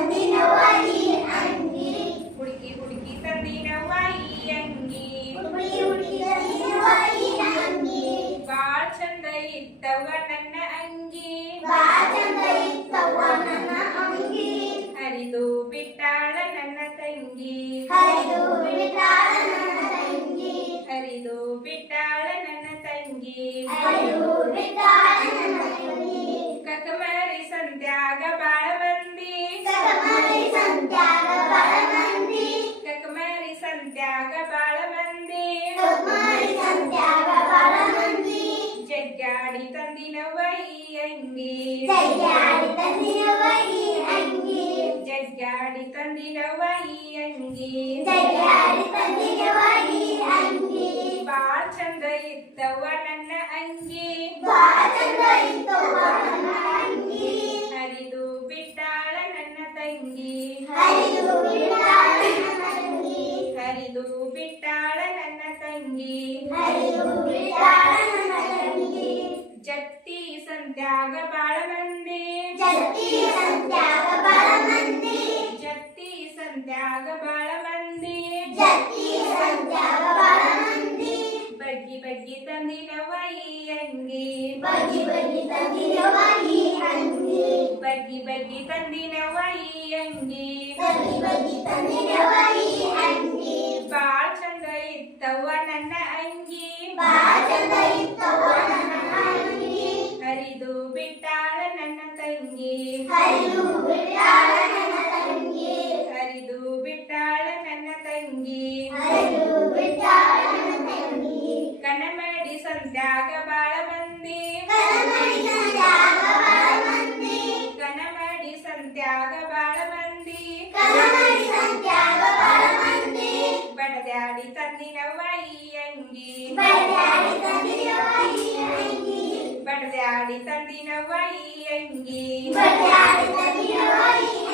ತಂದಿನವ್ವ ಈ ಅಂಗಿ ಹುಡುಕಿ ಹುಡುಕಿ ತಂದಿನವ್ವ ಈ ಅಂಗಿ ಹುಡುಕಿ ಹುಡುಕಿ ತಂದಿನವ್ವ ಈ ಅಂಗಿ ಬಾಳ ಚಂದ ಇತ್ತವ್ವ ನನ್ನ ಅಂಗಿ ಬಾಳ ಚಂದ ಇತ್ತವ್ವ ನನ್ನ ಅಂಗಿ ಹರಿದು ಬಿಟ್ಟಾಳ ನನ್ನ ತಂಗಿ ಹರಿದು ಬಿಟ್ಟಾಳ ನನ್ನ ತಂಗಿ ಹರಿದು ಬಿಟ್ಟಾಳ ನನ್ನ ತಂಗಿ ಹರಿದು ಬಿಟ್ಟಾಳ ನನ್ನ ತಂಗಿ ಕಕಮರಿ ಸಂತ್ಯಾಗ ಬಾಳ ಮಂದಿ ಕಕಮರಿ ಸಂತ್ಯಾಗ ಬಾಳ ಮಂದಿ ಕಕಮರಿ ಸಂತ್ಯಾಗ ಬಾಳ ಮಂದಿ ಕಕಮರಿ ಸಂತ್ಯಾಗ ಬಾಳ ಮಂದಿ ಜಗ್ಗಾಡಿ ತಂದಿನವ್ವ ಈ ಅಂಗಿ ಜಗ್ಗಾಡಿ ತಂದಿನವ್ವ ಈ ಅಂಗಿ ಜಗ್ಗಾಡಿ ತಂದಿನವ್ವ ಈ ಅಂಗಿ ಜಗ್ಗಾಡಿ ತಂದಿನವ್ವ ಈ ಅಂಗಿ ಬಾಳ ಚಂದ ಇತ್ತವ್ವ ನನ್ನ ಅಂಗಿ ಬಾಳ ಚಂದ ಇತ್ತವ್ವ ನನ್ನ ಅಂಗಿ ಹರಿದು ಬಿಟ್ಟಾಳ ನನ್ನ ತಂಗಿ ಹರಿದು ಬಿಟ್ಟಾಳ ನನ್ನ ತಂಗಿ ಹರಿದು ಬಿಟ್ಟಾಳ ನನ್ನ ತಂಗಿ ಹರಿದು ಬಿಟ್ಟಾಳ ನನ್ನ ತಂಗಿ ಜಟ್ಟಿ ಸಂತ್ಯಾಗ ಬಾಳ ಮಂದಿ ಜಟ್ಟಿ ಸಂತ್ಯಾಗ ಬಾಳ ಮಂದಿ ಜಟ್ಟಿ ಸಂತ್ಯಾಗ ಬಾಳ ಮಂದಿ ಜಟ್ಟಿ ಸಂತ್ಯಾಗ ಬಾಳ ಮಂದಿ ಬಗ್ಗಿ ಬಗ್ಗಿ ತಂದಿನವ್ವ ಈ ಅಂಗಿ ಬಗ್ಗಿ ಬಗ್ಗಿ ತಂದಿನವ್ವ ಈ ಅಂಗಿ ಬಗ್ಗಿ ಬಗ್ಗಿ ತಂದಿನವ್ವ ಈ ಅಂಗಿ ಬಗ್ಗಿ ಬಗ್ಗಿ ತಂದಿನವ್ವ ಈ ಅಂಗಿ ಬಾಳ ಚಂದ ಇತ್ತವ್ವ ನನ್ನ ಅಂಗಿ ಬಾಳ ಚಂದ ಇತ್ತವ್ವ ನನ್ನ ಅಂಗಿ ಹರಿದು ಬಿಟ್ಟಾಳ ನನ್ನ ತಂಗಿ ಹರಿದು ಬಿಟ್ಟಾಳ ನನ್ನ ತಂಗಿ ಹರಿದು ಬಿಟ್ಟಾಳ ನನ್ನ ತಂಗಿ ಹರಿದು ಬಿಟ್ಟಾಳ ನನ್ನ ತಂಗಿ ಕನಮಡಿ ಸಂತ್ಯಾಗ ಬಾಳ ಮಂದಿ ಕನಮಡಿ ಸಂತ್ಯಾಗ ಬಾಳ ಮಂದಿ ಕನಮಡಿ ಸಂತ್ಯಾಗ ಬಾಳ ಮಂದಿ ಕನಮಡಿ ಸಂತ್ಯಾಗ ಬಾಳ ಮಂದಿ ಬಡದ್ಯಾಡಿ ತಂದಿನವ್ವ ಈ ಅಂಗಿ ಬಡ್ಯಾಡಿ ತಂದಿನವ್ವ ಈ ಅಂಗಿ ಬಡದ್ಯಾಡಿ ತಂದಿನವ್ವ ಈ ಅಂಗಿ ಬಡ್ಯಾಡಿ ತಂದಿನವ್ವ ಈ